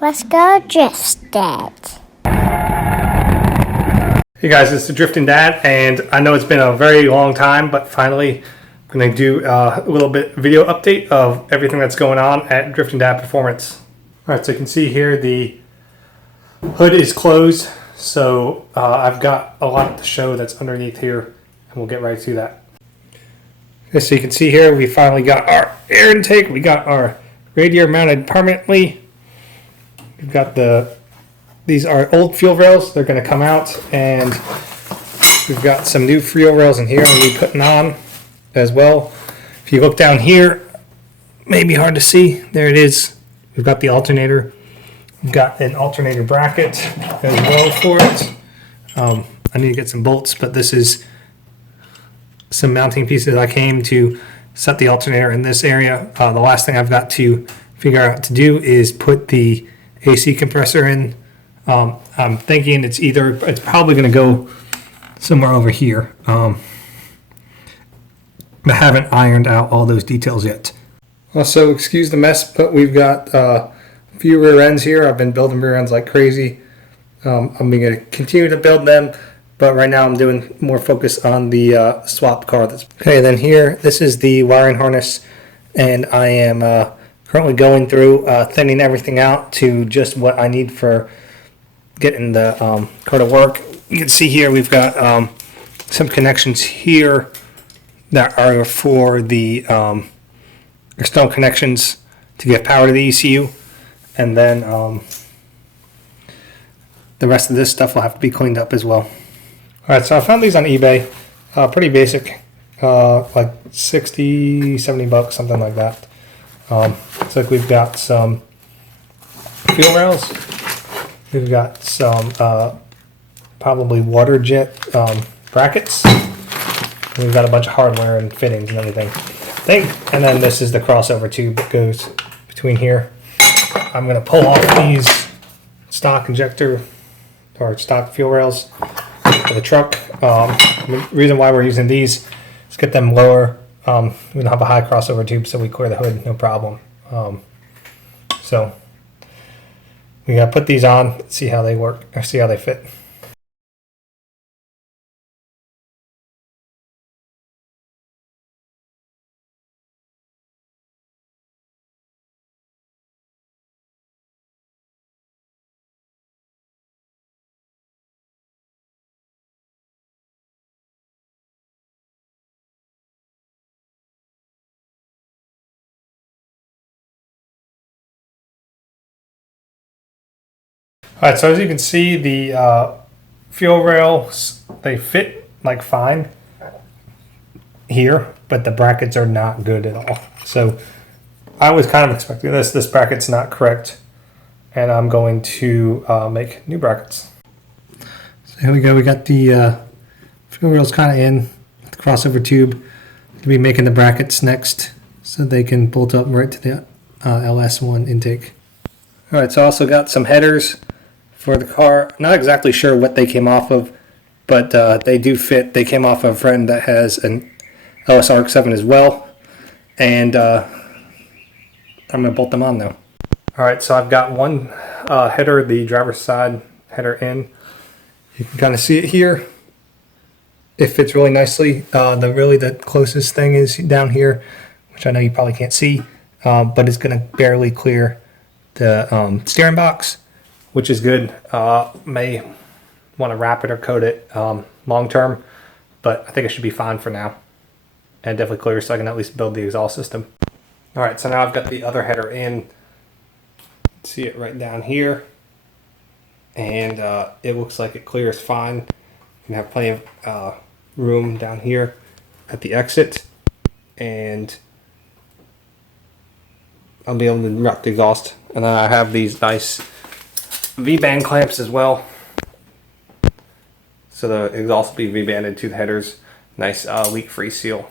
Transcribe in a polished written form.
Let's go drift dad. Hey guys, it's the Drifting Dad, and I know it's been a very long time, but finally I'm going to do a little bit video update of everything that's going on at Drifting Dad Performance. Alright, so you can see here the hood is closed, so I've got a lot to show that's underneath here, and we'll get right to that. Okay, so you can see here we finally got our air intake, we got our radiator mounted permanently. We've got these are old fuel rails. They're going to come out, and we've got some new fuel rails in here and we'll be putting on as well. If you look down here, maybe hard to see. There it is. We've got the alternator. We've got an alternator bracket as well for it. I need to get some bolts, but this is some mounting pieces I came to set the alternator in this area. The last thing I've got to figure out to do is put the AC compressor in. I'm thinking it's probably going to go somewhere over here. I haven't ironed out all those details yet. So excuse the mess, but we've got a few rear ends here. I've been building rear ends like crazy. I'm going to continue to build them, but right now I'm doing more focus on the swap car. Okay, then here, this is the wiring harness, and I am currently going through thinning everything out to just what I need for getting the car to work. You can see here we've got some connections here that are for the external connections to give power to the ECU, and then the rest of this stuff will have to be cleaned up as well. Alright, so I found these on eBay, pretty basic, like 60, 70 bucks, something like that. Looks like we've got some fuel rails. We've got some probably water jet brackets. We've got a bunch of hardware and fittings and everything. And then this is the crossover tube that goes between here. I'm going to pull off these stock injector or stock fuel rails for the truck. The reason why we're using these is get them lower. We don't have a high crossover tube, so we clear the hood, no problem. So we gotta put these on, see how they work, or see how they fit. Alright, so as you can see, the fuel rails, they fit like fine here, but the brackets are not good at all. So I was kind of expecting this. This bracket's not correct, and I'm going to make new brackets. So here we go. We got the fuel rails kind of in with the crossover tube. I'll be making the brackets next so they can bolt up right to the LS1 intake. Alright, so I also got some headers for the car. Not exactly sure what they came off of, but they do fit. They came off of a friend that has an LS RX7 as well, and I'm going to bolt them on now. Alright, so I've got one header, the driver's side header in. You can kind of see it here. It fits really nicely. The closest thing is down here, which I know you probably can't see, but it's going to barely clear the steering box, which is good. May want to wrap it or coat it long term, but I think it should be fine for now. And definitely clear so I can at least build the exhaust system. Alright, so now I've got the other header in. See it right down here. And it looks like it clears fine. You can have plenty of room down here at the exit. And I'll be able to wrap the exhaust. And then I have these nice V-band clamps as well, so the exhaust will be V-banded to the headers. Nice leak-free seal.